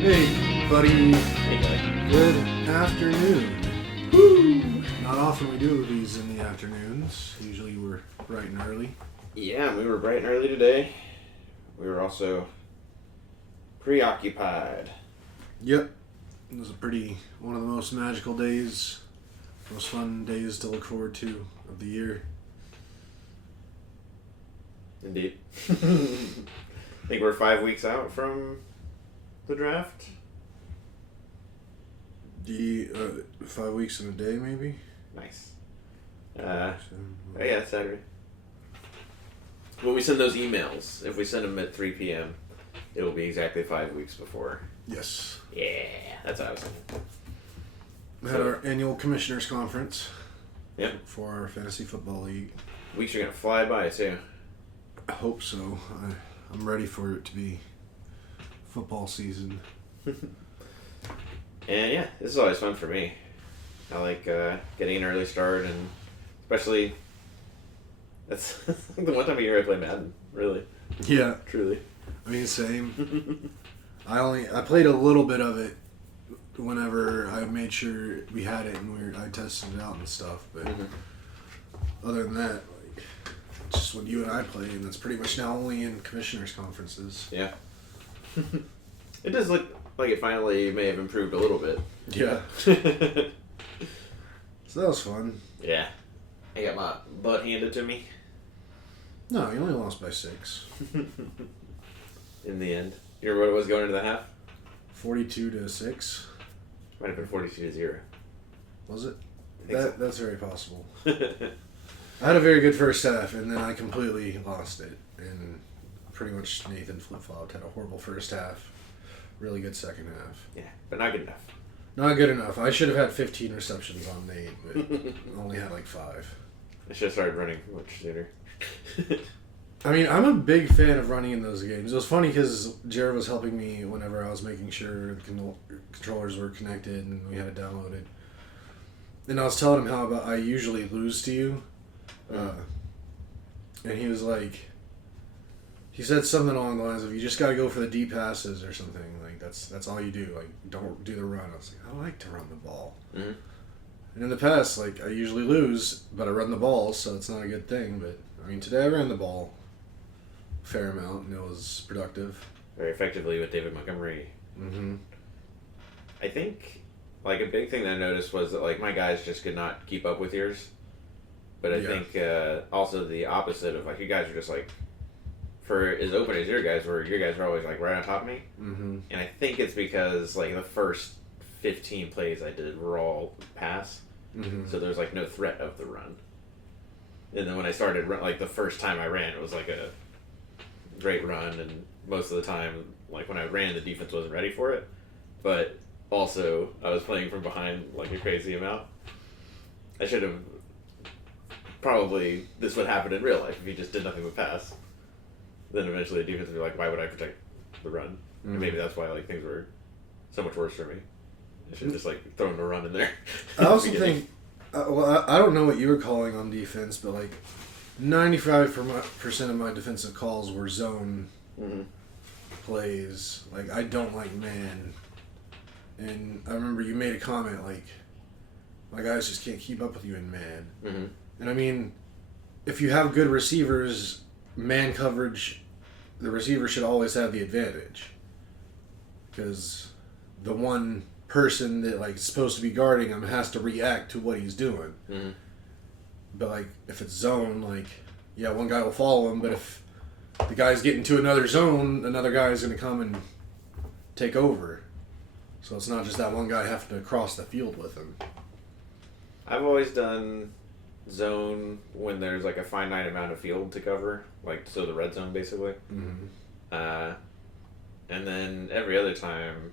Hey, buddy. Hey, guy. Good afternoon. Woo! Not often we do these in the afternoons. Usually we're bright and early. Yeah, we were bright and early today. We were also preoccupied. Yep. It was one of the most magical days, most fun days to look forward to of the year. Indeed. I think we're 5 weeks out from the draft. 5 weeks and a day, maybe? Nice. Oh yeah, Saturday. When we send those emails, if we send them at 3 p.m., it will be exactly 5 weeks before. Yes. Yeah, that's what I was thinking. We had our annual commissioners conference. Yep. For our fantasy football league. Weeks are going to fly by, too. I hope so. I'm ready for it to be football season. And yeah, this is always fun for me. I like getting an early start, and especially that's the one time of year I play Madden. Really, Yeah. truly. I mean, same. I played a little bit of it whenever I made sure we had it and I tested it out and stuff. But other than that, like, it's just when you and I play, and that's pretty much now only in commissioners' conferences. Yeah. It does look like it finally may have improved a little bit. Yeah. So that was fun. Yeah. I got my butt handed to me No, you only lost by 6. in the end. You remember what it was going into the half? 42-6. Might have been 42-0. Was it? I think so. That's very possible. I had a very good first half, and then I completely lost it. And pretty much Nathan flip-flopped, had a horrible first half, really good second half. Yeah, but not good enough. Not good enough. I should have had 15 receptions on Nate, but only had like 5. I should have started running much sooner. I mean, I'm a big fan of running in those games. It was funny because Jared was helping me whenever I was making sure the controllers were connected and we had it downloaded. And I was telling him how about I usually lose to you. And he was like, he said something along the lines of, you just got to go for the deep passes or something. Like, that's all you do. Like, don't do the run. I was like, I like to run the ball. Mm-hmm. And in the past, like, I usually lose, but I run the ball, so it's not a good thing. But, I mean, today I ran the ball a fair amount, and it was productive. Very effectively with David Montgomery. Mm-hmm. I think, like, a big thing that I noticed was that, like, my guys just could not keep up with yours. But I think also the opposite of, like, you guys are just, like, for as open as your guys were always, like, right on top of me. Mm-hmm. And I think it's because, like, the first 15 plays I did were all pass. Mm-hmm. So there's, like, no threat of the run. And then when I started, like, the first time I ran, it was, like, a great run. And most of the time, like, when I ran, the defense wasn't ready for it. But also, I was playing from behind, like, a crazy amount. I should have... Probably this would happen in real life if you just did nothing but pass. Then eventually the defense would be like, why would I protect the run? Mm-hmm. And maybe that's why, like, things were so much worse for me. I should have just, like, thrown a run in there. I also think, I don't know what you were calling on defense, but, like, 95% of my defensive calls were zone plays. Like, I don't like man. And I remember you made a comment, like, my guys just can't keep up with you in man. Mm-hmm. And I mean, if you have good receivers, man coverage, the receiver should always have the advantage. Because the one person that, like, is supposed to be guarding him has to react to what he's doing. Mm-hmm. But, like, if it's zone, like, yeah, one guy will follow him, but if the guy's getting to another zone, another guy is going to come and take over. So it's not just that one guy having to cross the field with him. I've always done zone when there's, like, a finite amount of field to cover. Like, so the red zone, basically. Mm-hmm. And then every other time,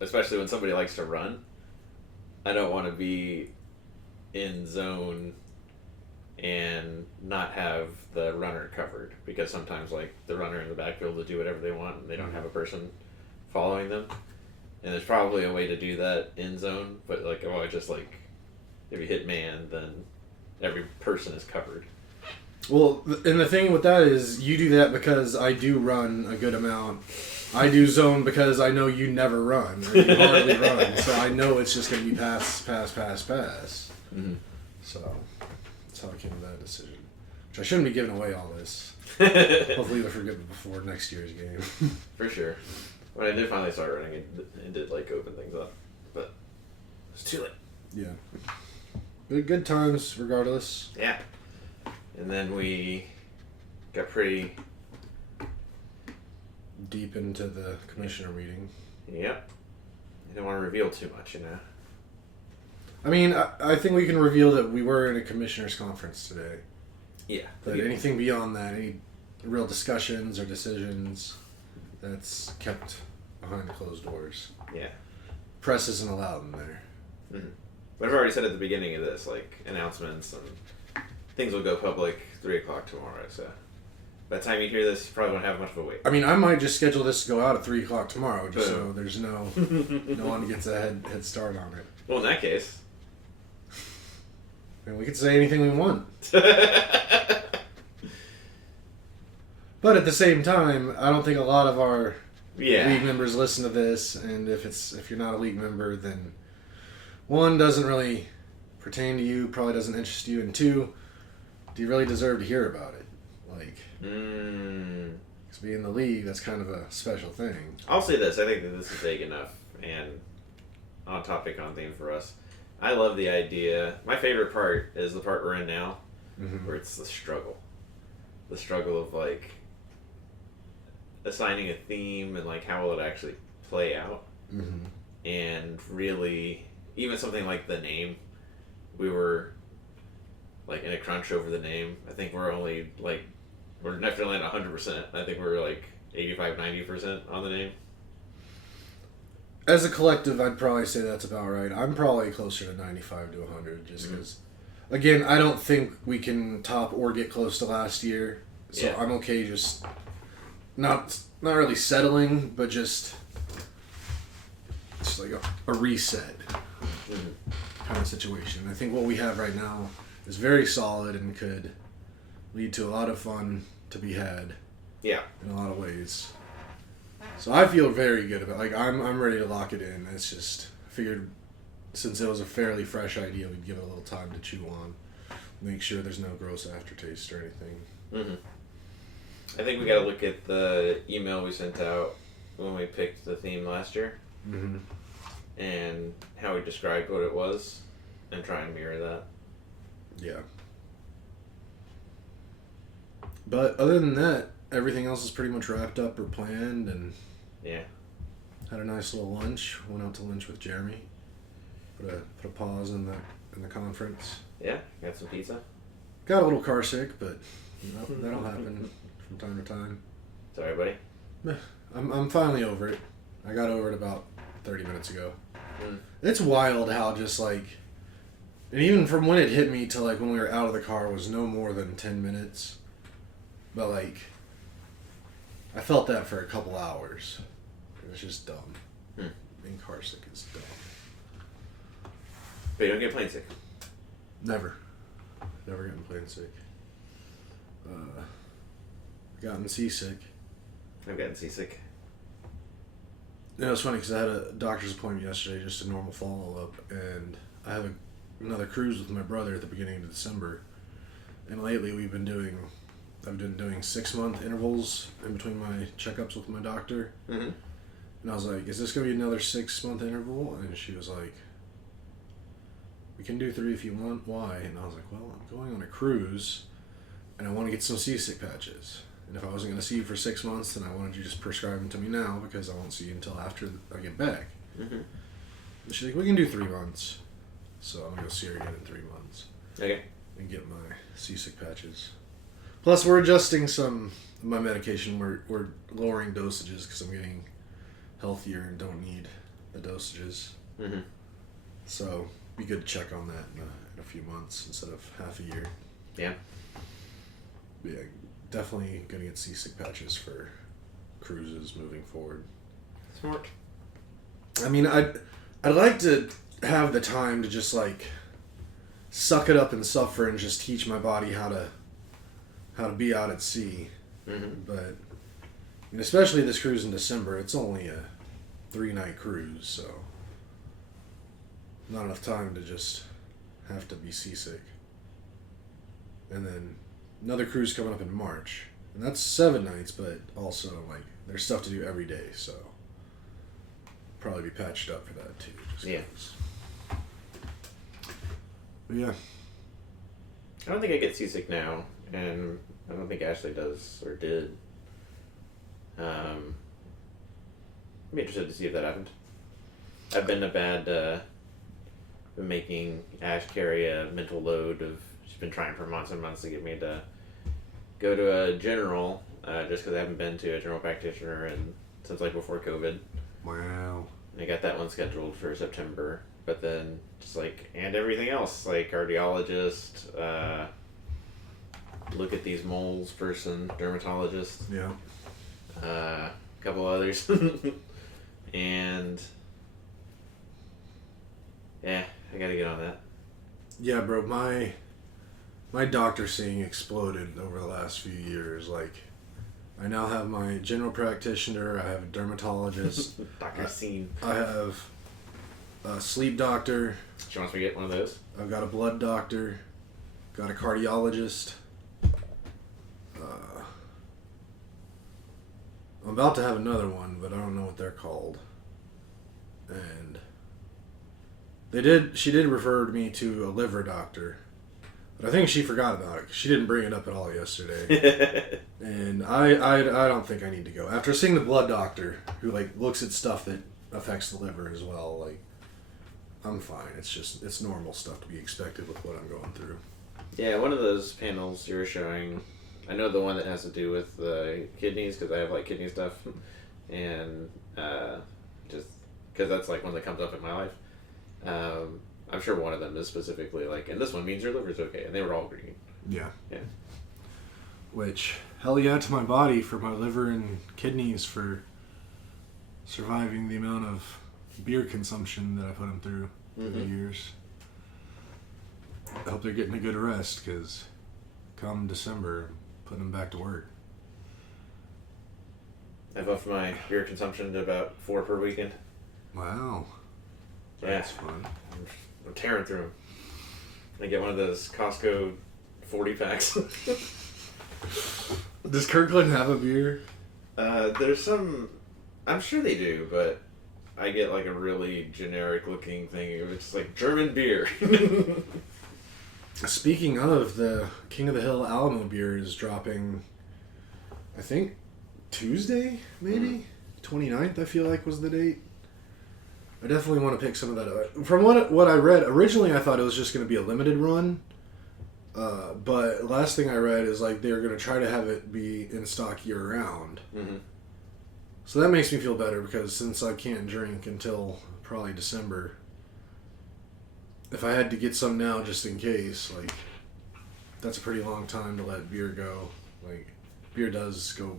especially when somebody likes to run, I don't want to be in zone and not have the runner covered, because sometimes, like, the runner in the backfield will do whatever they want and they don't have a person following them. And there's probably a way to do that in zone, but, like, if you hit man, then every person is covered. Well, and the thing with that is you do that because I do run a good amount. I do zone because I know you never run, or you hardly run, so I know it's just going to be pass. Mm-hmm. So that's how I came to that decision. Which I shouldn't be giving away all this. Hopefully they'll forget it before next year's game. For sure. When I did finally start running, it did like open things up, but it's too late. Yeah. But good times regardless. Yeah. And then we got pretty Deep into the commissioner meeting. Yep. I didn't want to reveal too much, I mean, I think we can reveal that we were in a commissioner's conference today. Yeah. But anything beyond that, any real discussions or decisions, that's kept behind closed doors. Yeah. Press isn't allowed in there. Mm-hmm. But I've already said at the beginning of this, like, announcements and things will go public 3 o'clock tomorrow, so by the time you hear this, you probably won't have much of a wait. I mean, I might just schedule this to go out at 3 o'clock tomorrow, just so there's no one gets a head start on it. Well, in that case... And we could say anything we want. But at the same time, I don't think a lot of our league members listen to this, and if you're not a league member, then one, doesn't really pertain to you, probably doesn't interest you, and two, do you really deserve to hear about it? Like, because being in the league, that's kind of a special thing. I'll say this, I think that this is vague enough and on topic, on theme for us. I love the idea. My favorite part is the part we're in now, where it's the struggle. The struggle of, like, assigning a theme and, like, how will it actually play out. Mm-hmm. And really, even something like the name, we were, like, in a crunch over the name. I think we're only, like, we're definitely at 100%. I think we're, like, 85-90% on the name. As a collective, I'd probably say that's about right. I'm probably closer to 95 to 100, just because, again, I don't think we can top or get close to last year. So I'm okay just not really settling, but just like a reset kind of situation. I think what we have right now is very solid and could lead to a lot of fun to be had. Yeah. In a lot of ways. So I feel very good about it. Like, I'm ready to lock it in. It's just, I figured since it was a fairly fresh idea, we'd give it a little time to chew on. Make sure there's no gross aftertaste or anything. Mm-hmm. I think we got to look at the email we sent out when we picked the theme last year. Mm-hmm. And how we described what it was and try and mirror that. Yeah. But other than that, everything else is pretty much wrapped up or planned, and had a nice little lunch. Went out to lunch with Jeremy. Put a pause in the conference. Yeah, got some pizza. Got a little car sick, but that'll happen from time to time. Sorry, buddy. I'm finally over it. I got over it about 30 minutes ago. Mm. It's wild how just like, and even from when it hit me to like when we were out of the car was no more than 10 minutes. But like, I felt that for a couple hours. It was just dumb. Being car sick is dumb. But you don't get plane sick? Never gotten plane sick. Gotten seasick. I've gotten seasick. You know, it's funny because I had a doctor's appointment yesterday, just a normal follow-up, and I have another cruise with my brother at the beginning of December. And lately I've been doing 6-month intervals in between my checkups with my doctor. Mm-hmm. And I was like, is this going to be another 6-month interval? And she was like, we can do 3 if you want. Why? And I was like, well, I'm going on a cruise, and I want to get some seasick patches. And if I wasn't going to see you for 6 months, then I wanted you to just prescribe them to me now because I won't see you until after I get back. Mm-hmm. And she's like, we can do 3 months. So I'm going to go see her again in 3 months. Okay. And get my seasick patches. Plus, we're adjusting some of my medication. We're lowering dosages because I'm getting healthier and don't need the dosages. Mm-hmm. So, be good to check on that in a few months instead of half a year. Yeah. Yeah, definitely going to get seasick patches for cruises moving forward. Smart. I mean, I'd like to have the time to just, like, suck it up and suffer and just teach my body how to how to be out at sea. Mm-hmm. But and especially this cruise in December, it's only a 3-night cruise, so not enough time to just have to be seasick. And then another cruise coming up in March, and that's 7 nights, but also like there's stuff to do every day, so probably be patched up for that too. Yeah. But yeah. I don't think I get seasick now, and I don't think Ashley does or did. I'd be interested to see if that happened. I've been been making Ash carry a mental load of. She's been trying for months and months to get me to go to a general, just because I haven't been to a general practitioner since like before COVID. Wow. I got that one scheduled for September, but then just like and everything else like cardiologist, look at these moles person, dermatologist. Yeah. A couple others, and yeah, I gotta get on that. Yeah, bro. My doctor seeing exploded over the last few years. Like, I now have my general practitioner. I have a dermatologist. Dr. Scene. I have a sleep doctor. She wants me to get one of those. I've got a blood doctor. Got a cardiologist. I'm about to have another one, but I don't know what they're called. And she did refer me to a liver doctor, but I think she forgot about it 'cause she didn't bring it up at all yesterday. And I don't think I need to go after seeing the blood doctor who like looks at stuff that affects the liver as well. Like, I'm fine. It's normal stuff to be expected with what I'm going through. Yeah, one of those panels you were showing, I know the one that has to do with kidneys, because I have like kidney stuff, and just because that's like one that comes up in my life. I'm sure one of them is specifically like, and this one means your liver's okay, and they were all green. Yeah. Yeah. Which, hell yeah to my body for my liver and kidneys for surviving the amount of beer consumption that I put them through for the years. I hope they're getting a good rest, because come December, I'm putting them back to work. I've upped my beer consumption to about 4 per weekend. Wow. Yeah. That's fun. I'm tearing through them. I get one of those Costco 40 packs. Does Kirkland have a beer? There's some, I'm sure they do, but I get like a really generic looking thing. It's like German beer. Speaking of, the King of the Hill Alamo beer is dropping, I think, Tuesday, maybe? 29th, I feel like, was the date. I definitely want to pick some of that up. From what I read, originally I thought it was just going to be a limited run. But last thing I read is like they're going to try to have it be in stock year-round. Mm-hmm. So that makes me feel better, because since I can't drink until probably December, if I had to get some now just in case, like, that's a pretty long time to let beer go. Like, beer does go...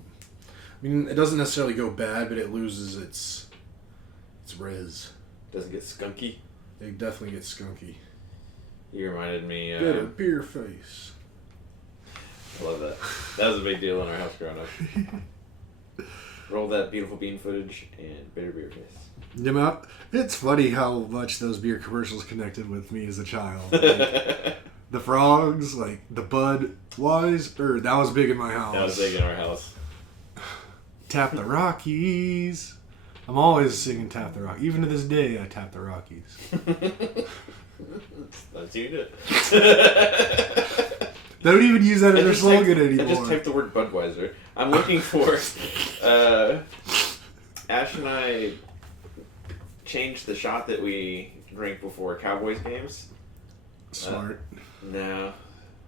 I mean, it doesn't necessarily go bad, but it loses its rizz. Doesn't get skunky. It definitely gets skunky. You reminded me. Get a beer face. I love that. That was a big deal in our house growing up. Roll that beautiful bean footage and bitter beer face. Yeah, it's funny how much those beer commercials connected with me as a child. Like, the frogs, like the Budweiser, that was big in my house. That was big in our house. Tap the Rockies. I'm always singing Tap the Rockies. Even to this day, I tap the Rockies. That's you. They don't even use that in their slogan anymore. I just typed the word Budweiser. I'm looking for... Ash and I changed the shot that we drink before Cowboys games. Smart. No.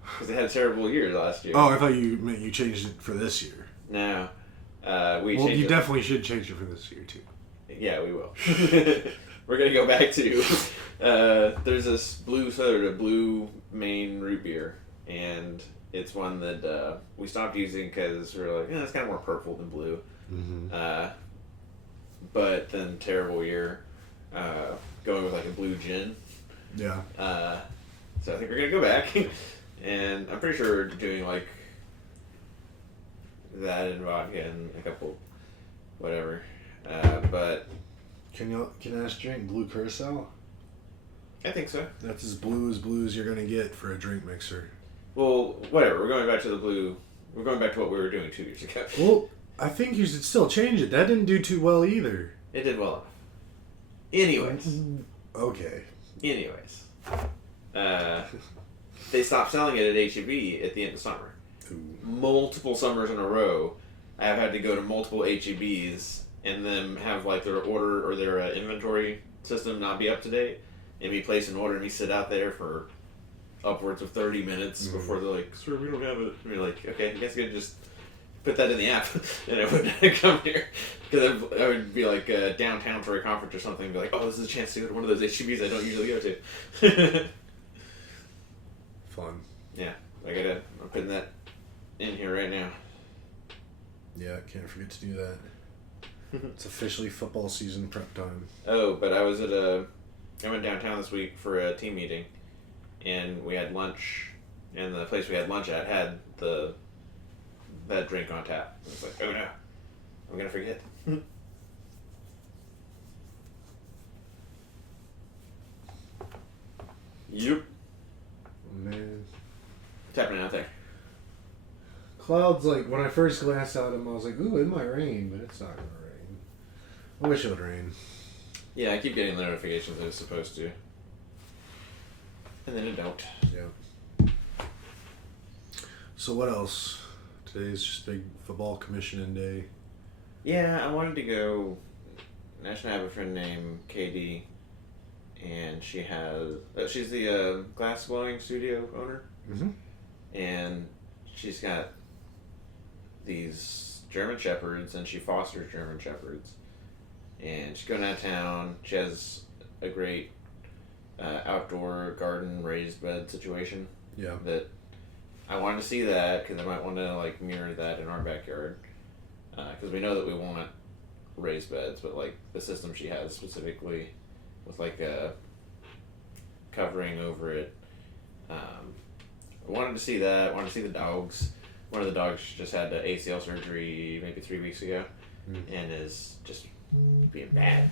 Because they had a terrible year last year. Oh, I thought you meant you changed it for this year. No. Well, you definitely should change it for this year, too. Yeah, we will. We're going to go back to... there's this blue soda, blue Maine root beer. And it's one that we stopped using because we were like, it's kind of more purple than blue. Mm-hmm. But then terrible year, going with like a blue gin. Yeah. So I think we're gonna go back, and I'm pretty sure we're doing like that and vodka and a couple, whatever. But Can Ash drink blue curacao? I think so. That's as blue as you're gonna get for a drink mixer. Well, whatever. We're going back to the blue. We're going back to what we were doing 2 years ago. Well, I think you should still change it. That didn't do too well either. It did well enough. Anyways. Okay. They stopped selling it at HEB at the end of summer. Ooh. Multiple summers in a row, I've had to go to multiple HEBs and then have like their order or their inventory system not be up to date, and me place an order and me sit out there for upwards of 30 minutes before they're like, "Sir, we don't have it." And you're like, "Okay, I guess you can just put that in the app," and I would come here because I would be like downtown for a conference or something, and be like, "Oh, this is a chance to go to one of those HEBs I don't usually go to." Fun. Yeah, I'm putting that in here right now. Yeah, can't forget to do that. It's officially football season prep time. Oh, but I went downtown this week for a team meeting, and we had lunch, and the place we had lunch at had that drink on tap. I was like, oh no, I'm gonna forget. Yep. Man. What's happening out there? Clouds, like, when I first glanced at them, I was like, ooh, it might rain, but it's not gonna rain. I wish it would rain. Yeah, I keep getting the notifications that it's supposed to. And then it don't. Yeah. So what else? Today's just big football commissioning day. Yeah, I wanted to go. Nash and I have a friend named KD, and she's the glass blowing studio owner, and she's got these German Shepherds, and she fosters German Shepherds, and she's going out of town. She has a great outdoor garden raised bed situation. Yeah. That I wanted to see that because I might want to like mirror that in our backyard, because we know that we want raised beds, but like the system she has specifically with like a covering over it. I wanted to see that. Wanted to see the dogs. One of the dogs just had the ACL surgery maybe 3 weeks ago, and is just being bad.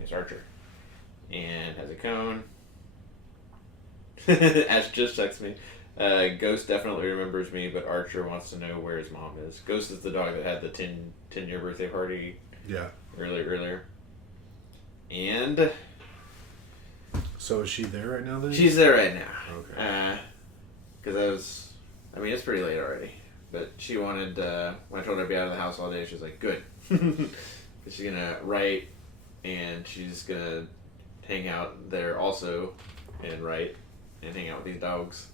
It's Archer, and has a cone. Ash just texted me. Ghost definitely remembers me, but Archer wants to know where his mom is. Ghost is the dog that had the 10-year birthday party. Yeah. Earlier. And So is she there right now then? she's there right now. Okay. Because it's pretty late already. But she wanted, when I told her to be out of the house all day, she was like, good. Because she's going to write, and she's going to hang out there also, and write, and hang out with these dogs.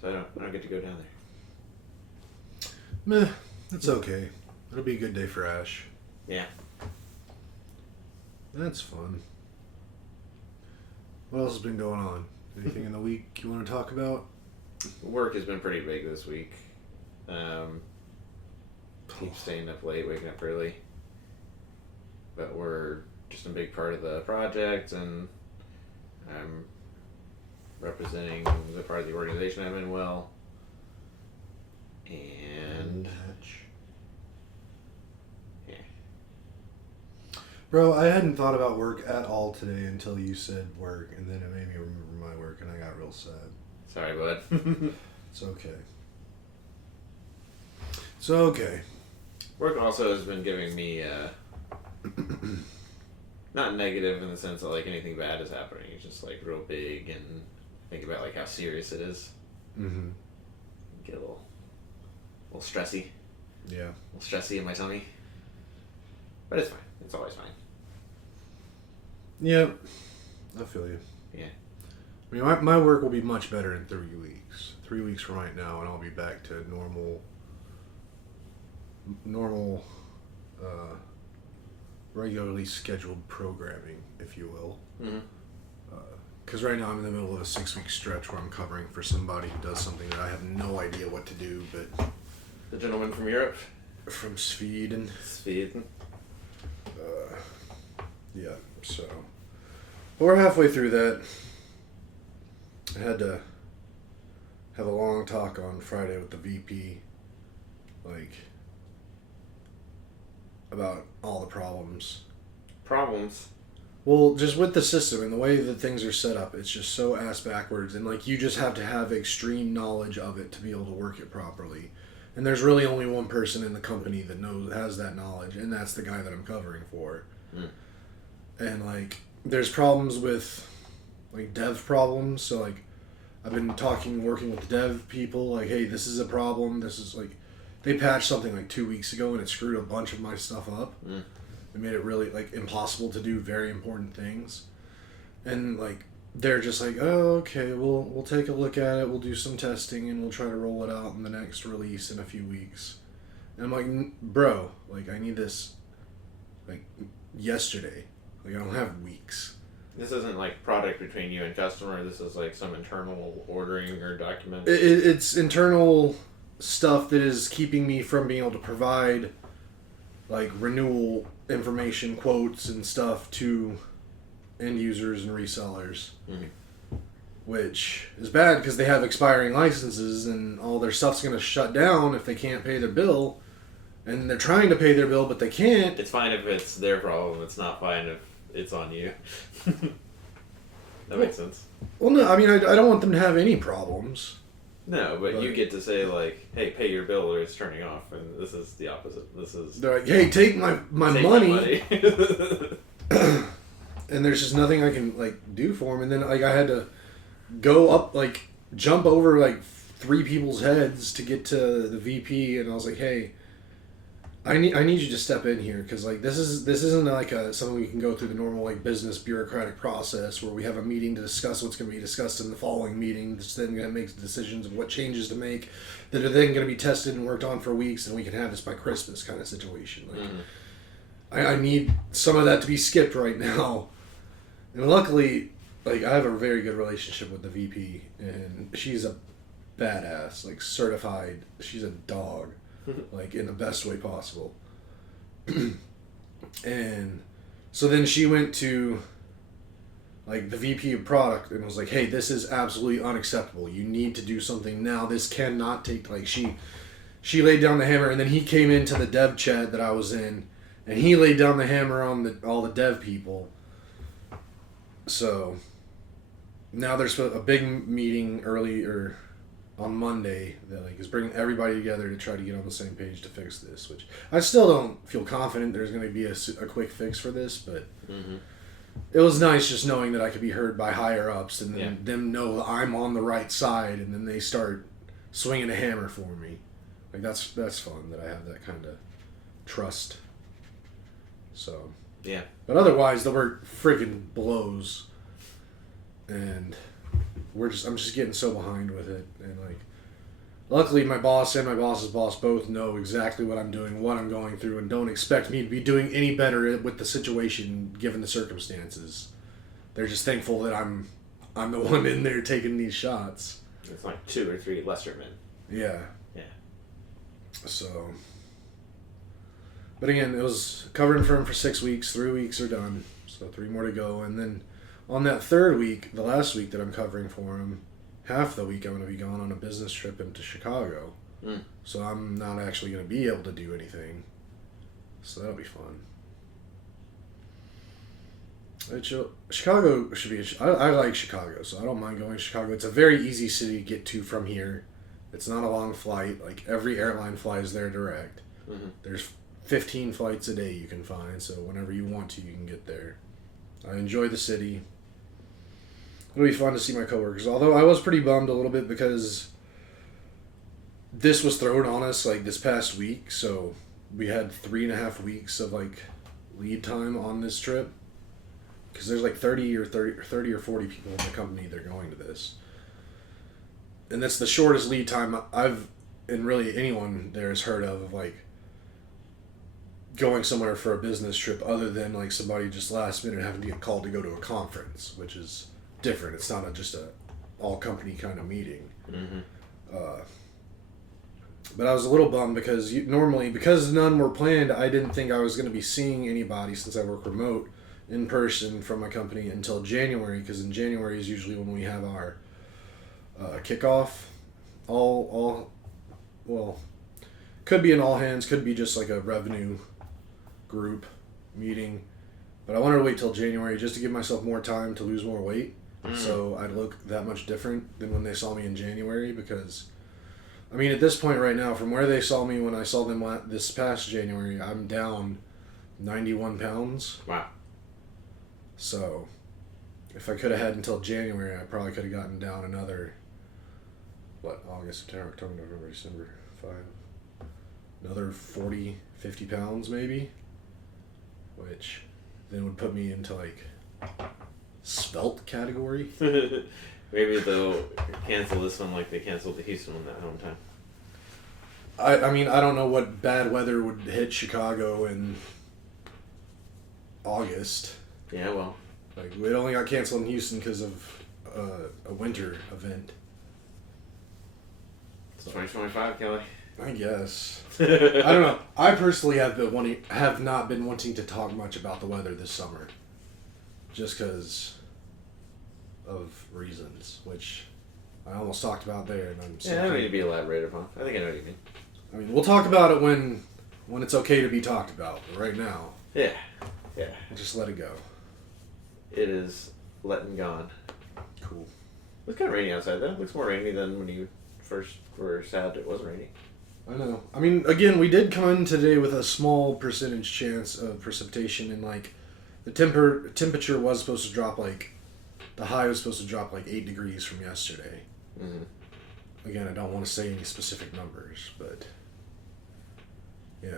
So I don't get to go down there. Meh, that's okay. It'll be a good day for Ash. Yeah. That's fun. What else has been going on? Anything in the week you want to talk about? Work has been pretty big this week. Keep staying up late, waking up early. But we're just a big part of the project, and I'm representing the part of the organization I'm in well. And yeah. Bro, I hadn't thought about work at all today until you said work, and then it made me remember my work, and I got real sad. Sorry, bud. It's okay. It's okay. Work also has been giving me not negative in the sense that like anything bad is happening. It's just like real big, and think about like how serious it is. Mm-hmm. Get a little stressy. Yeah. A little stressy in my tummy. But it's fine. It's always fine. Yeah. I feel you. Yeah. I mean, my work will be much better in 3 weeks. 3 weeks from right now, and I'll be back to normal, regularly scheduled programming, if you will. Mm-hmm. Because right now I'm in the middle of a 6-week stretch where I'm covering for somebody who does something that I have no idea what to do, but... The gentleman from Europe? From Sweden. Sweden. Yeah, so... But we're halfway through that. I had to have a long talk on Friday with the VP, like, about all the problems. Problems? Well, just with the system and the way that things are set up, it's just so ass backwards, and like you just have to have extreme knowledge of it to be able to work it properly. And there's really only one person in the company that has that knowledge, and that's the guy that I'm covering for. Mm. And like, there's problems with like dev problems. So like, I've been working with the dev people. Like, hey, this is a problem. This is like, they patched something like 2 weeks ago, and it screwed a bunch of my stuff up. Mm. It made it really like impossible to do very important things, and like they're just like, oh, okay, we'll take a look at it, we'll do some testing, and we'll try to roll it out in the next release in a few weeks. And I'm like, bro, like I need this like yesterday. Like I don't have weeks. This isn't like product between you and customer. This is like some internal ordering or document. It's internal stuff that is keeping me from being able to provide like renewal information, quotes, and stuff to end users and resellers. Mm-hmm. Which is bad because they have expiring licenses and all their stuff's going to shut down if they can't pay their bill. And they're trying to pay their bill, but they can't. It's fine if it's their problem. It's not fine if it's on you. That makes sense. Well, no, I mean, I don't want them to have any problems. No, but you get to say, like, hey, pay your bill or it's turning off. And this is the opposite. This is... They're like, hey, take my take money. My money. And there's just nothing I can, like, do for them. And then, like, I had to go up, like, jump over, like, 3 people's heads to get to the VP. And I was like, hey, I need you to step in here, because like this isn't like something we can go through the normal like business bureaucratic process where we have a meeting to discuss what's going to be discussed in the following meeting. That's then going to make decisions of what changes to make that are then going to be tested and worked on for weeks, and we can have this by Christmas kind of situation. Like, I need some of that to be skipped right now, and luckily, like I have a very good relationship with the VP, and she's a badass, like certified. She's a dog. Like in the best way possible. And so then she went to like the VP of product and was like, hey, this is absolutely unacceptable. You need to do something now. This cannot take, like, she laid down the hammer, and then he came into the dev chat that I was in, and he laid down the hammer on all the dev people. So now there's a big meeting earlier on Monday that like is bringing everybody together to try to get on the same page to fix this, which I still don't feel confident there's going to be a quick fix for this, but it was nice just knowing that I could be heard by higher ups, and then them know that I'm on the right side, and then they start swinging a hammer for me. Like that's fun that I have that kind of trust. So yeah, but otherwise the work freaking blows, and I'm just getting so behind with it, and like luckily my boss and my boss's boss both know exactly what I'm doing, what I'm going through, and don't expect me to be doing any better with the situation given the circumstances. They're just thankful that I'm the one in there taking these shots. It's like 2 or 3 lesser men. Yeah. Yeah. So, but again, it was covering for him for 6 weeks. 3 weeks are done, so 3 more to go, and then on that 3rd week, the last week that I'm covering for him, half the week I'm going to be going on a business trip into Chicago. So I'm not actually going to be able to do anything. So that'll be fun. Chicago should be... I like Chicago, so I don't mind going to Chicago. It's a very easy city to get to from here. It's not a long flight. Like, every airline flies there direct. There's 15 flights a day you can find, so whenever you want to, you can get there. I enjoy the city. It'll be fun to see my coworkers. Although I was pretty bummed a little bit because this was thrown on us like this past week. So we had 3.5 weeks of like lead time on this trip. Because there's like 30 or 40 people in the company that are going to this. And that's the shortest lead time I've, and really anyone there has heard of like going somewhere for a business trip, other than like somebody just last minute having to get called to go to a conference, which is different. It's not just a all company kind of meeting. But I was a little bummed because normally, because none were planned, I didn't think I was going to be seeing anybody, since I work remote, in person from my company until January, because in January is usually when we have our kickoff well, could be an all hands, could be just like a revenue group meeting. But I wanted to wait till January just to give myself more time to lose more weight. So I'd look that much different than when they saw me in January, because I mean, at this point right now, from where they saw me when I saw them this past January, I'm down 91 pounds. Wow. So if I could have had until January, I probably could have gotten down another, August, September, October, November, December, 5, another 40, 50 pounds maybe, which then would put me into like svelte category. Maybe they'll cancel this one like they canceled the Houston one that home time. I mean, I don't know what bad weather would hit Chicago in August. Yeah, well. Like, it only got canceled in Houston because of a winter event. It's 2025, Kelly. I guess. I don't know. I personally have not been wanting to talk much about the weather this summer. Just because of reasons, which I almost talked about there, and I'm Yeah, I don't need to be elaborated upon. I think I know what you mean. I mean, we'll talk about it when it's okay to be talked about, but right now, Yeah. just let it go. It is letting gone. Cool. It's kind of rainy outside, though. It looks more rainy than when you first were sad it wasn't rainy. I know. I mean, again, we did come in today with a small percentage chance of precipitation, and like the temperature was supposed to drop the high was supposed to drop 8 degrees from yesterday. Mm-hmm. Again, I don't want to say any specific numbers, but yeah.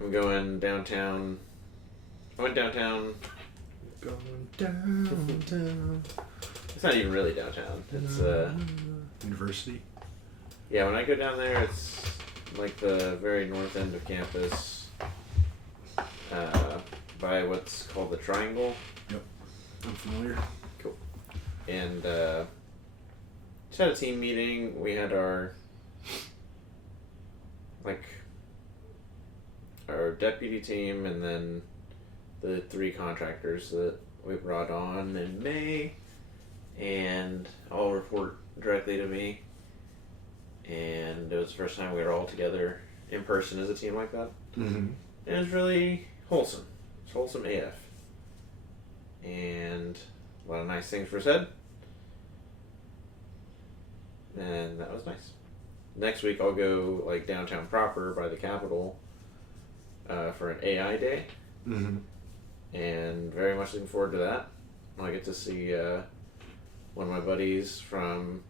I'm going downtown. I went downtown. Going downtown. It's not even really downtown. It's University. Yeah, when I go down there, it's like the very north end of campus, by what's called the Triangle. Yep, I'm familiar. Cool. And just had a team meeting. We had our deputy team, and then the 3 contractors that we brought on in May, and all report directly to me. And it was the first time we were all together in person as a team like that. Mm-hmm. And it was really wholesome. It's wholesome AF. And a lot of nice things were said. And that was nice. Next week I'll go downtown proper by the Capitol for an AI day. Mm-hmm. And very much looking forward to that. I'll get to see one of my buddies from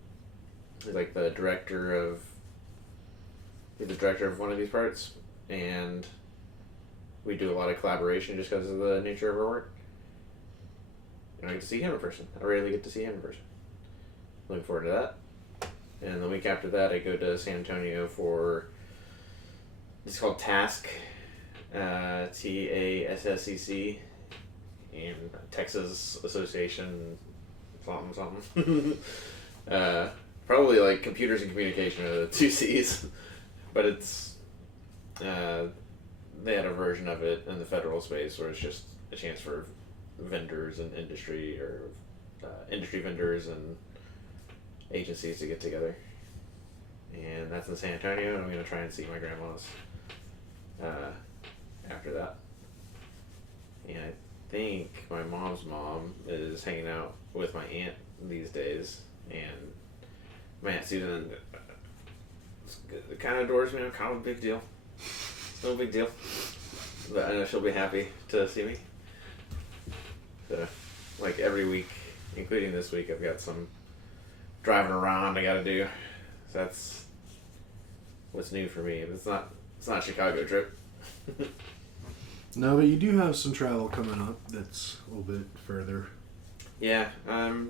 the director of one of these parts, and we do a lot of collaboration just because of the nature of our work. And I get to see him in person. I rarely get to see him in person. Looking forward to that. And the week after that, I go to San Antonio for, it's called TASC, TASSEC, and Texas Association something. Probably computers and communication are the 2 C's, but it's, they had a version of it in the federal space where it's just a chance for vendors and industry, or industry vendors and agencies to get together. And that's in San Antonio, and I'm going to try and see my grandma's after that. And I think my mom's mom is hanging out with my aunt these days, and my aunt Susan, it kind of adores me. I'm kind of a big deal. It's no big deal. But I know she'll be happy to see me. So, every week, including this week, I've got some driving around I gotta do. So that's what's new for me. It's not a Chicago trip. No, but you do have some travel coming up that's a little bit further. Yeah, we're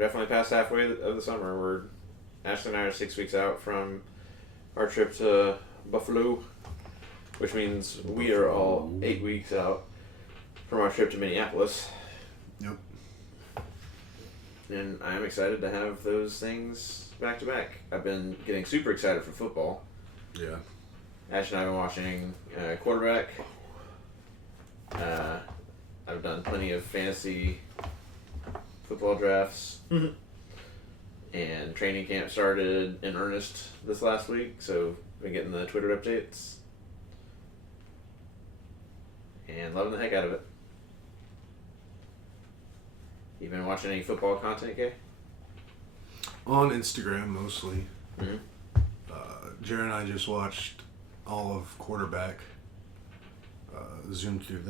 definitely past halfway of the summer. Ashley and I are 6 weeks out from our trip to Buffalo, which means we are all 8 weeks out from our trip to Minneapolis. Yep. And I'm excited to have those things back to back. I've been getting super excited for football. Yeah. Ash and I have been watching quarterback. I've done plenty of fantasy football drafts. And training camp started in earnest this last week, so been getting the Twitter updates. And loving the heck out of it. You been watching any football content, Kay? On Instagram, mostly. Mm-hmm. Jared and I just watched all of quarterback. Zoomed through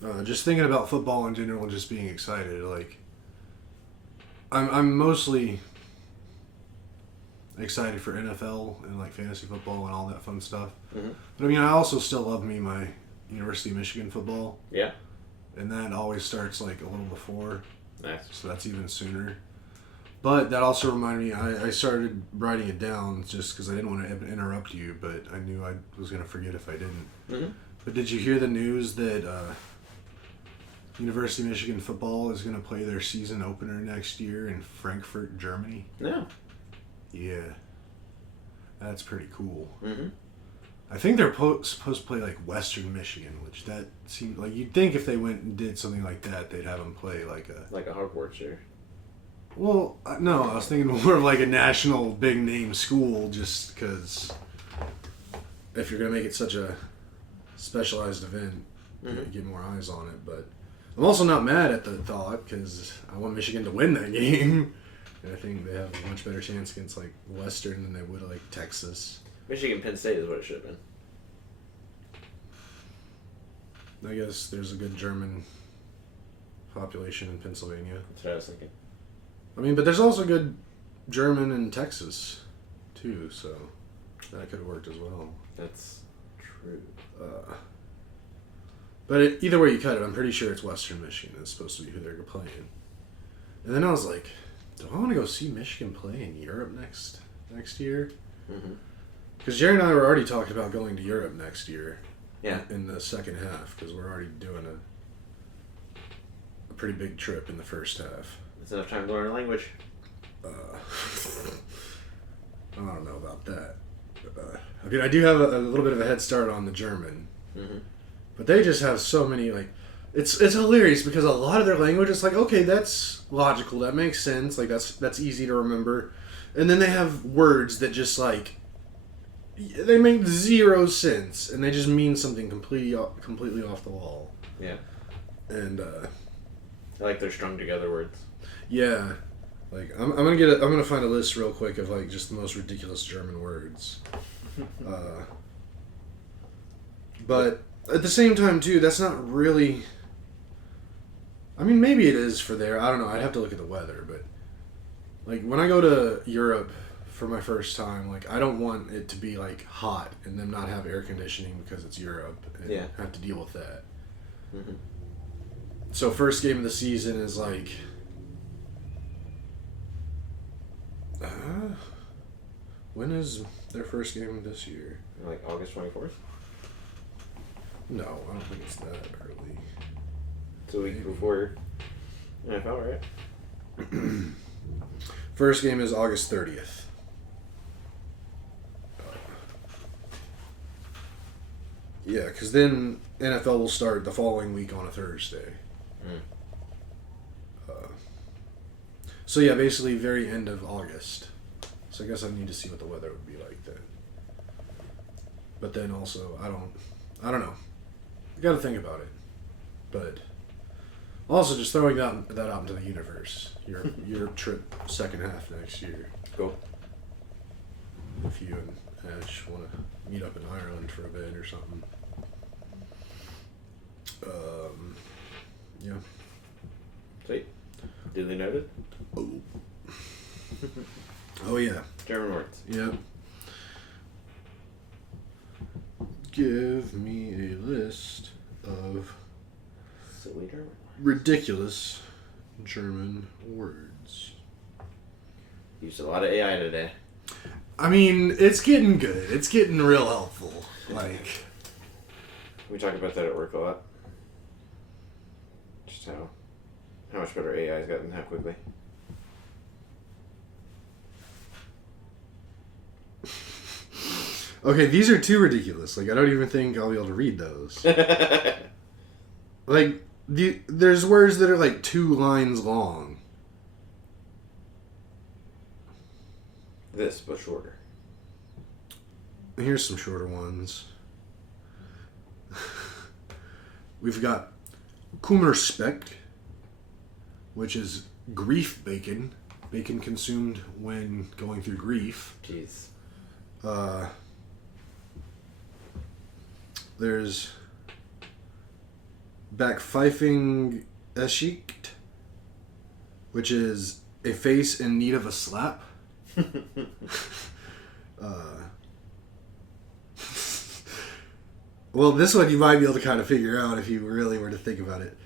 that. Just thinking about football in general and just being excited. Like, I'm mostly excited for NFL and like fantasy football and all that fun stuff. Mm-hmm. But I mean, I also still love my University of Michigan football. Yeah. And that always starts like a little before. Nice. So that's even sooner. But that also reminded me, I started writing it down just because I didn't want to interrupt you, but I knew I was going to forget if I didn't. Mm-hmm. But did you hear the news that University of Michigan football is going to play their season opener next year in Frankfurt, Germany? No. Yeah. That's pretty cool. Mm-hmm. I think they're supposed to play like Western Michigan, which that seemed like you'd think if they went and did something like that, they'd have them play like a Hogwarts or... Well, no, I was thinking more of like a national big name school just because if you're going to make it such a specialized event, you get more eyes on it. But I'm also not mad at the thought because I want Michigan to win that game. And I think they have a much better chance against like Western than they would like Texas. Michigan Penn State is what it should have been. I guess there's a good German population in Pennsylvania. That's what I was thinking. I mean, but there's also good German in Texas, too, so that could have worked as well. That's true. But either way you cut it, I'm pretty sure it's Western Michigan. It's supposed to be who they're playing. And then I was like, do I want to go see Michigan play in Europe next year? Because Jerry and I were already talking about going to Europe next year. Yeah. In the second half, because we're already doing a pretty big trip in the first half. It's enough time to learn a language. I don't know about that. I mean, I do have a little bit of a head start on the German. Mm-hmm. But they just have so many, like... It's hilarious because a lot of their language is like, okay, that's logical. That makes sense. Like, that's easy to remember. And then they have words that just, like... They make zero sense. And they just mean something completely off the wall. Yeah. And, I like their strung together words. Yeah, like I'm gonna find a list real quick of like just the most ridiculous German words, but at the same time too, that's not really. I mean, maybe it is for there. I don't know. I'd have to look at the weather, but like when I go to Europe for my first time, like I don't want it to be like hot and them not have air conditioning because it's Europe and have to deal with that. Mm-hmm. So first game of the season is like. When is their first game this year? Like August 24th? No, I don't think it's that early. It's a week before NFL, right? First game is August 30th. Yeah, because then NFL will start the following week on a Thursday. So yeah, basically very end of August. So I guess I need to see what the weather would be like then. But then also, I don't know. I got to think about it. But also just throwing that out into the universe. Your trip second half next year. Cool. If you and Ash want to meet up in Ireland for a bit or something. Yeah. Sweet. Duly noted. Oh yeah. German words. Yeah. Give me a list of Silly German. ridiculous German words. Used a lot of AI today. I mean, it's getting good. It's getting real helpful. Like, we talk about that at work a lot. Just how much better AI's gotten, how quickly. okay, these are too ridiculous. Like, I don't even think I'll be able to read those. Like, there's words that are like 2 lines long. this, but shorter. Here's some shorter ones. We've got Kummerspeck, which is grief bacon. Bacon consumed when going through grief. Jeez. There's Backpfeifing Eschicht, which is a face in need of a slap. Well, this one you might be able to kind of figure out if you really were to think about it.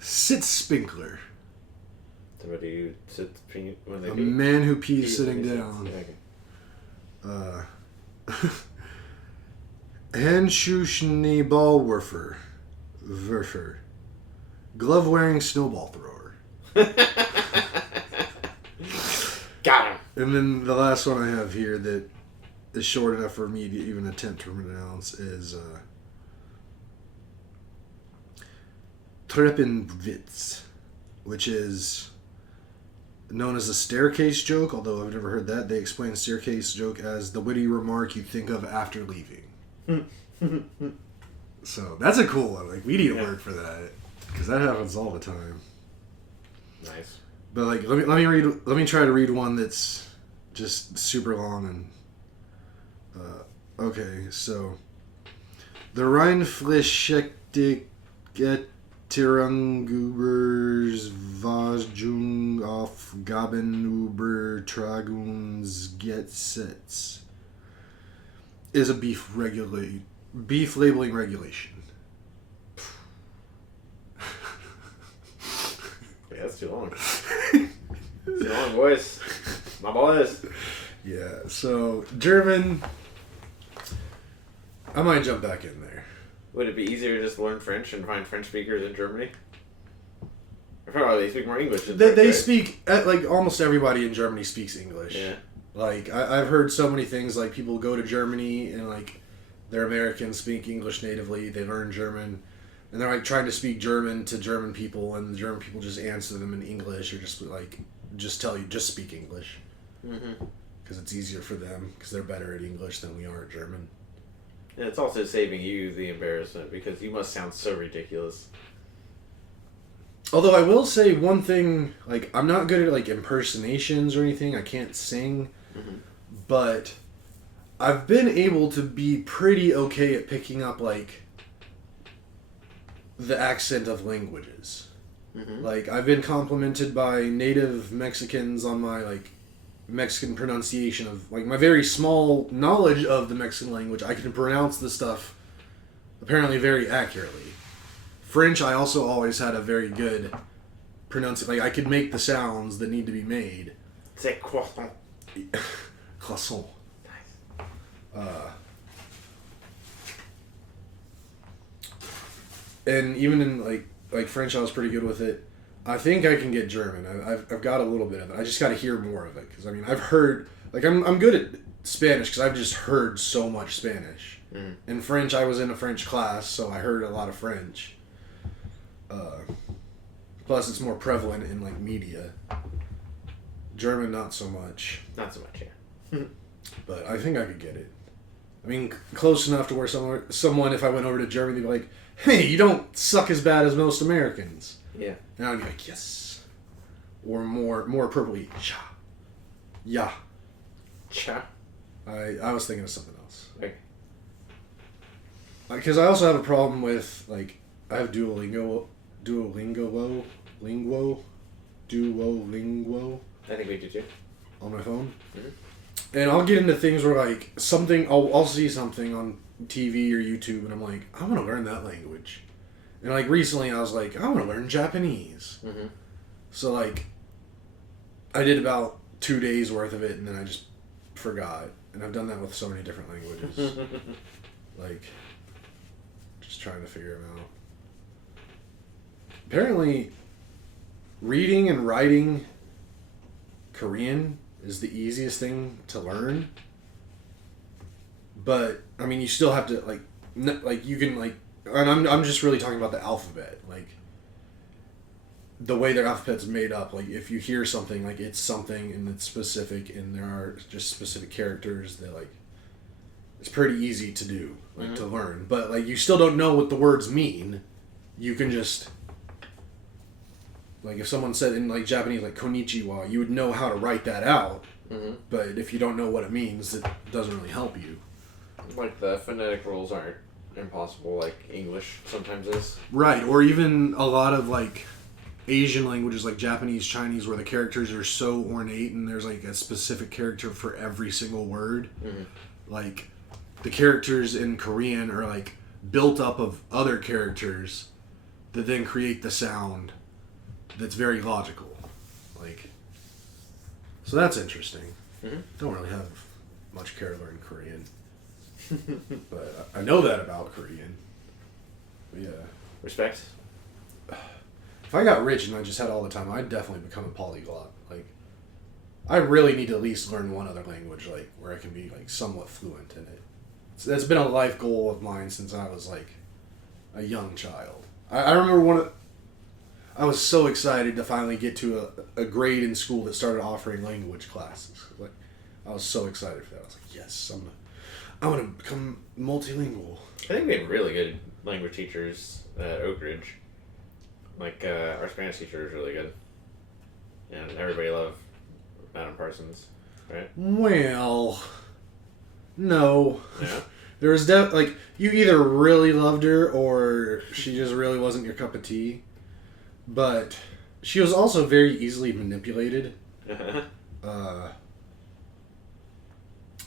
Sitzspinkler. Somebody who sits when they A pee. man who pees Pee sitting when he down. sits. Yeah, okay. Handschuhschneeballwerfer. Werfer. Glove-wearing snowball thrower. Got him. And then the last one I have here that is short enough for me to even attempt to pronounce is Treppenwitz, which is known as a staircase joke, although I've never heard that. They explain staircase joke as the witty remark you think of after leaving. So that's a cool one. Like, we need a word for that, because that happens all the time. Nice. But like, let me try to read one that's just super long and. Okay, so the Rheinfleischekte Getterangübers Vajung Aufgaben Übertragungsgesetz is a beef labeling regulation. Yeah, that's too long. Too long, boys. My boys. Yeah, so German. I might jump back in there. Would it be easier to just learn French and find French speakers in Germany? Or probably they speak more English. They speak, like, almost everybody in Germany speaks English. Yeah. Like, I've heard so many things, like, people go to Germany and, like, they're Americans, speak English natively, they learn German, and they're, like, trying to speak German to German people, and the German people just answer them in English, or just, like, just tell you, just speak English. Mm-hmm. Because it's easier for them, because they're better at English than we are at German. And it's also saving you the embarrassment, because you must sound so ridiculous. Although I will say one thing, like, I'm not good at, like, impersonations or anything, I can't sing, but I've been able to be pretty okay at picking up, like, the accent of languages. Mm-hmm. Like, I've been complimented by native Mexicans on my, like, Mexican pronunciation of, like, my very small knowledge of the Mexican language. I can pronounce the stuff apparently very accurately. French, I also always had a very good pronunciation. Like, I could make the sounds that need to be made. C'est croissant. Croissant. Nice. And even in, like French, I was pretty good with it. I think I can get German. I've got a little bit of it. I just got to hear more of it. Because, I mean, I've heard... Like, I'm good at Spanish because I've just heard so much Spanish. Mm. In French, I was in a French class, so I heard a lot of French. Plus, it's more prevalent in, like, media. German, not so much. Not so much, yeah. But I think I could get it. I mean, close enough to where someone, if I went over to Germany, they'd be like, hey, you don't suck as bad as most Americans. Yeah. And I'd be like, yes. Or more appropriately, cha. Yeah. Cha. I was thinking of something else. Okay. Because I also have a problem with, like, I have Duolingo. I think we do too. On my phone. Mm-hmm. And I'll get into things where, like, I'll see something on TV or YouTube, and I'm like, I want to learn that language. And, like, recently I was like, I want to learn Japanese. Mm-hmm. So, like, I did about 2 days worth of it, and then I just forgot. And I've done that with so many different languages. Like, just trying to figure them out. Apparently, reading and writing Korean is the easiest thing to learn. But, I mean, you still have to, like you can, like, and I'm just really talking about the alphabet. Like, the way their alphabet's made up. Like if you hear something, like it's something and it's specific, and there are just specific characters that like it's pretty easy to do, like to learn. But like you still don't know what the words mean. You can just like if someone said in like Japanese like konnichiwa, you would know how to write that out. But if you don't know what it means, it doesn't really help you. Like the phonetic rules aren't impossible like English sometimes is. Right, or even a lot of like Asian languages like Japanese, Chinese, where the characters are so ornate and there's like a specific character for every single word. Like the characters in Korean are like built up of other characters that then create the sound that's very logical. Like, so that's interesting. Don't really have much care to learn Korean. But I know that about Korean. But yeah. Respect. If I got rich and I just had all the time, I'd definitely become a polyglot. Like, I really need to at least learn one other language, like, where I can be, like, somewhat fluent in it. That's been a life goal of mine since I was, like, a young child. I remember I was so excited to finally get to a grade in school that started offering language classes. Like, I was so excited for that. I was like, yes, I'm gonna become multilingual. I think we have really good language teachers at Oak Ridge. Like, our Spanish teacher is really good. And everybody loved Madam Parsons, right? Well, no. Yeah. There was like, you either really loved her or she just really wasn't your cup of tea. But she was also very easily manipulated.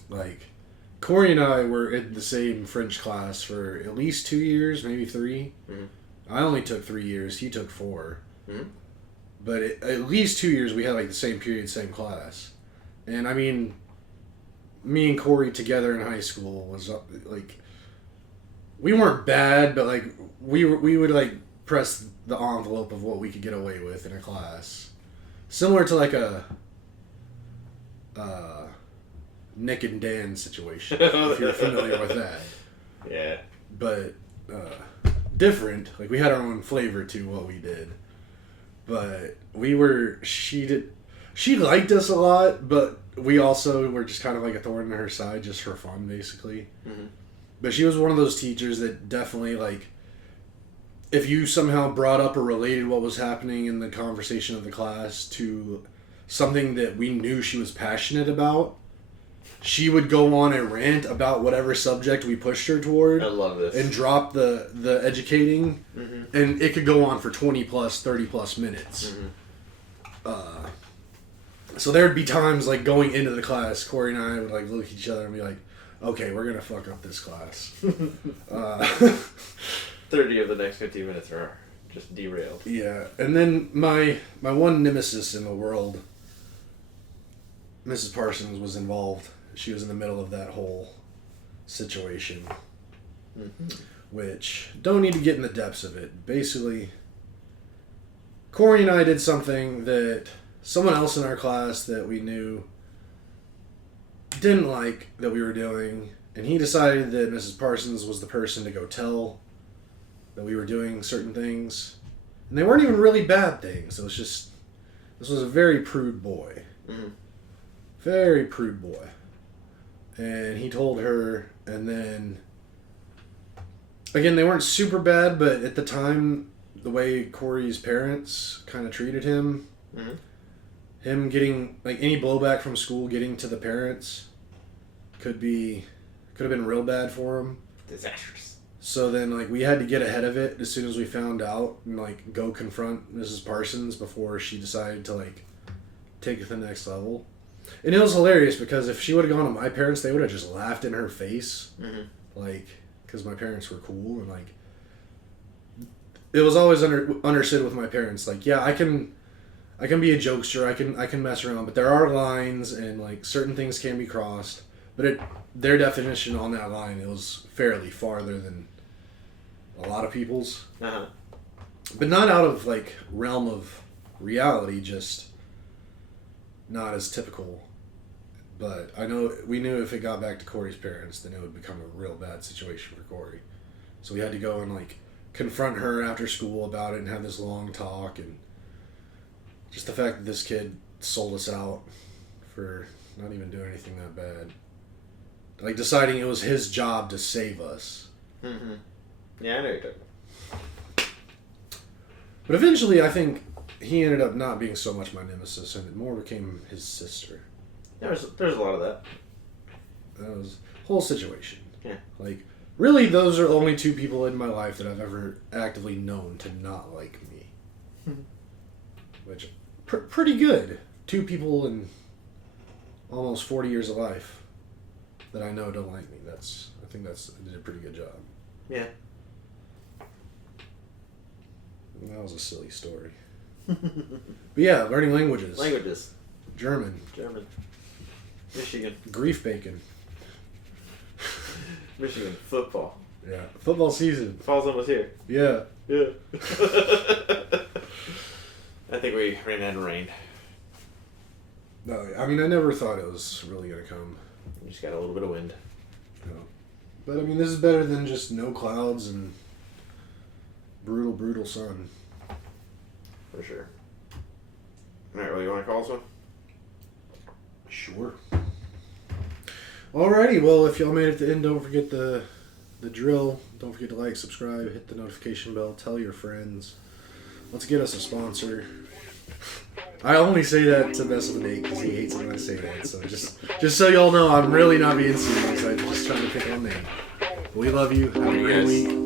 Like, Corey and I were in the same French class for at least 2 years, maybe 3. I only took 3 years. He took 4. But at least 2 years we had like the same period, same class. And I mean, me and Corey together in high school was like, we weren't bad, but like we would like press the envelope of what we could get away with in a class. Similar to like a Nick and Dan situation, if you're familiar with that. Yeah. But different. Like we had our own flavor to what we did. But she liked us a lot, but we also were just kind of like a thorn in her side just for fun, basically. But she was one of those teachers that definitely, like, if you somehow brought up or related what was happening in the conversation of the class to something that we knew she was passionate about, she would go on a rant about whatever subject we pushed her toward. I love this. And drop the educating. And it could go on for 20 plus, 30 plus minutes. So there'd be times, like, going into the class, Corey and I would, like, look at each other and be like, okay, we're going to fuck up this class. 30 of the next 15 minutes are just derailed. Yeah. And then my one nemesis in the world, Mrs. Parsons, was involved. She was in the middle of that whole situation. Which, don't need to get in the depths of it. Basically, Corey and I did something that someone else in our class that we knew didn't like that we were doing, and he decided that Mrs. Parsons was the person to go tell that we were doing certain things. And they weren't even really bad things. It was just, this was a very prude boy. Very prude boy. And he told her, and then, again, they weren't super bad, but at the time, the way Corey's parents kind of treated him, him getting, like, any blowback from school getting to the parents could have been real bad for him. Disastrous. So then, like, we had to get ahead of it as soon as we found out and, like, go confront Mrs. Parsons before she decided to, like, take it to the next level. And it was hilarious because if she would have gone to my parents, they would have just laughed in her face. Like, because my parents were cool and, like, it was always understood with my parents, like, yeah, I can be a jokester, I can mess around, but there are lines and, like, certain things can be crossed. But their definition on that line, it was fairly farther than a lot of people's. But not out of, like, realm of reality, just not as typical. But I know we knew if it got back to Corey's parents, then it would become a real bad situation for Corey. So we had to go and, like, confront her after school about it and have this long talk. And Just the fact that this kid sold us out for not even doing anything that bad. Like, deciding it was his job to save us. Mm-hmm. Yeah, I know you're talking about. But eventually, I think he ended up not being so much my nemesis, and it more became his sister. There's a lot of that. That was a whole situation. Yeah. Like, really, those are the only two people in my life that I've ever actively known to not like me. Which, pretty good. Two people in almost 40 years of life that I know don't like me. I think I did a pretty good job. Yeah. And that was a silly story. But yeah, learning languages. Languages. German. Michigan. Grief bacon. Michigan. Football. Yeah. Football season. Fall's almost here. Yeah. Yeah. I think we ran out of rain. No, I mean, I never thought it was really going to come. We just got a little bit of wind. No. But I mean, this is better than just no clouds and brutal sun. For sure. Alright, well, you want to call this one? Sure. Alrighty, well, if y'all made it to the end, don't forget the drill. Don't forget to like, subscribe, hit the notification bell, tell your friends. Let's get us a sponsor. I only say that to mess with Nate because he hates it when I say that. So just so y'all know, I'm really not being serious. I'm just trying to pick on Nate. We love you. Have a great week.